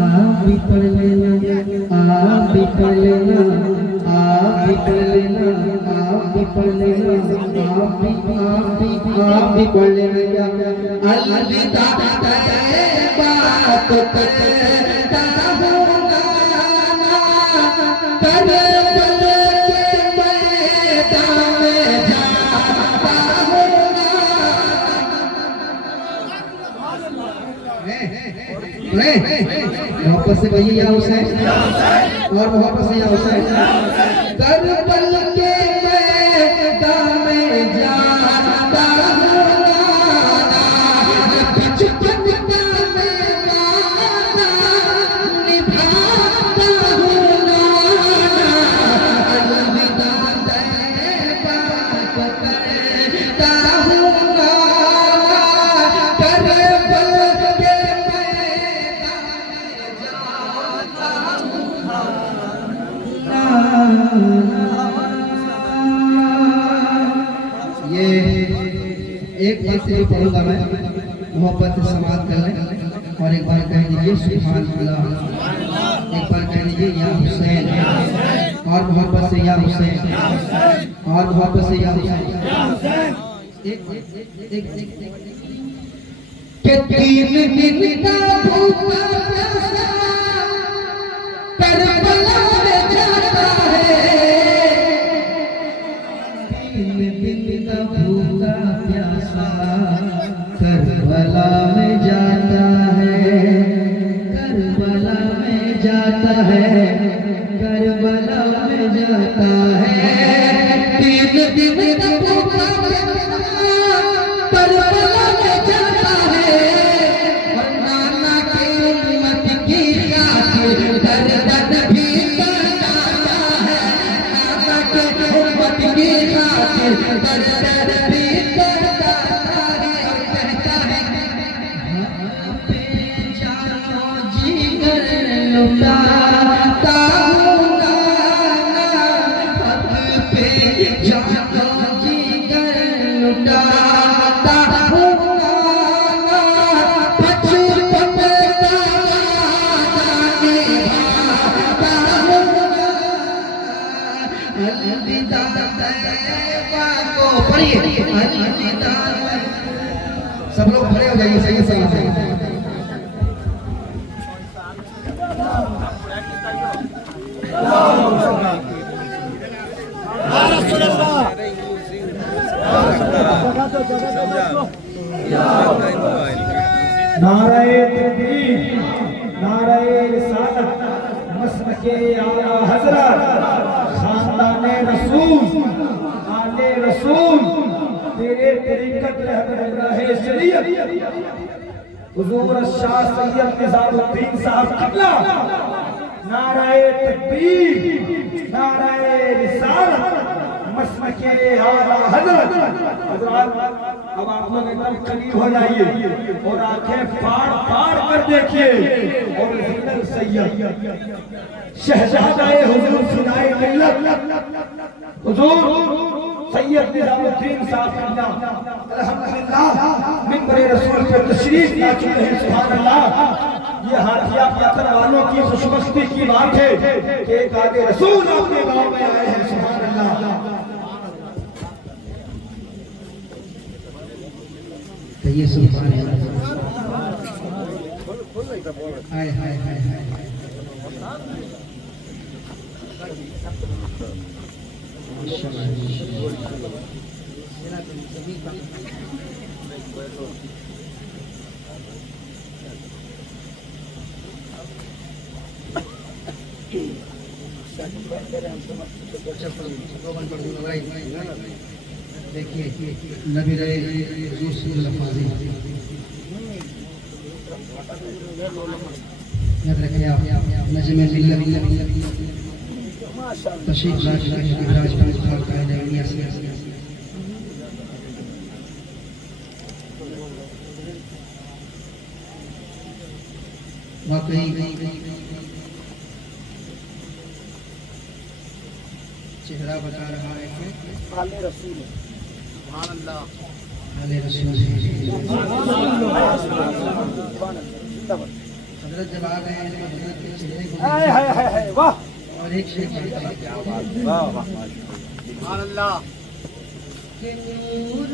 आप भी पढ़ लेना, आप भी पढ़ लेना, आप भी पढ़ लेना, आप भी पढ़ लेना, आप भी पढ़ लेना। क्या अलविदा बात करता होगा करे मोहब्बत से भैया हुसैन और मोहब्बत से हुसैन करबल के मैदान में जाता ये एक बार से पढ़ूंगा मैं, मोहब्बत से समाप्त कर लें और एक बार कह दीजिए सुभान अल्लाह, एक बार कह दीजिए या हुसैन और मोहब्बत से या हुसैन और मोहब्बत से या हुसैन। के तीन दिन का भूखा प्यासा करबला में जाता है, तीन दिन का भूखा प्यासा करबला में जाता है, करबला में जाता है, करबला में जाता है। तीन दिन का भूखा प्यासा करबला में जाता है, और नाना की उम्मत की खातिर दर्द भी करता है, नाना के उम्मत की खातिर दर्द भी करता है। और कहता है हाँ पे जानो जीगर लुटाता हूँ नाना, हक पे जानो जीगर लुटाता हूँ नाना, बचपन का निभाता हूँ अलविदा तैयबा को। पढ़िए अलविदा, सब लोग खड़े हो जाइए सही सही। नाराए तकबीर, नाराए रिसालत, मसलके आला हज़रत, खानदाने रसूल, आले रसूल, तेरे तरीक़त रहबरे शरीयत, हुज़ूर शाह सैयद निज़ामुद्दीन साहब क़िबला। नाराए तकबीर, नाराए रिसालत, मसलके आला हज़रत। अब आप लोग एकदम करीब हो जाइए और आंखें फाड़ फाड़ कर देखिए। और ज़ीनत सैयद शहजादाए हुजूर फिदाए मिल्लत हुजूर सैयद निज़ामुद्दीन साहब क़िबला अल्हम्दुलिल्लाह मिंबर रसूल पे तशरीफ ला चुके हैं। सुभान अल्लाह। ये हाथिया पत्थर वालों की खुशबस्ती की बात है कि एक आगे रसूल अपने गांव में आए हैं। सुभान अल्लाह। ये सुभान अल्लाह। हाय हाय हाय हाय। देखिए नबी रहे याद रखिए आप नज़्म मिल्लत तशरीफ ला चुके हैं इब्राहिम खान का इंडिया से। वाकई चेहरा बता रहा है कि आले रसूल है। आले रसूल है। हजरत जब आ गए हैं तो हजरत के चेहरे को हाय हाय हाय हाय, वाह और एक शेर वाह वाह। कि नूर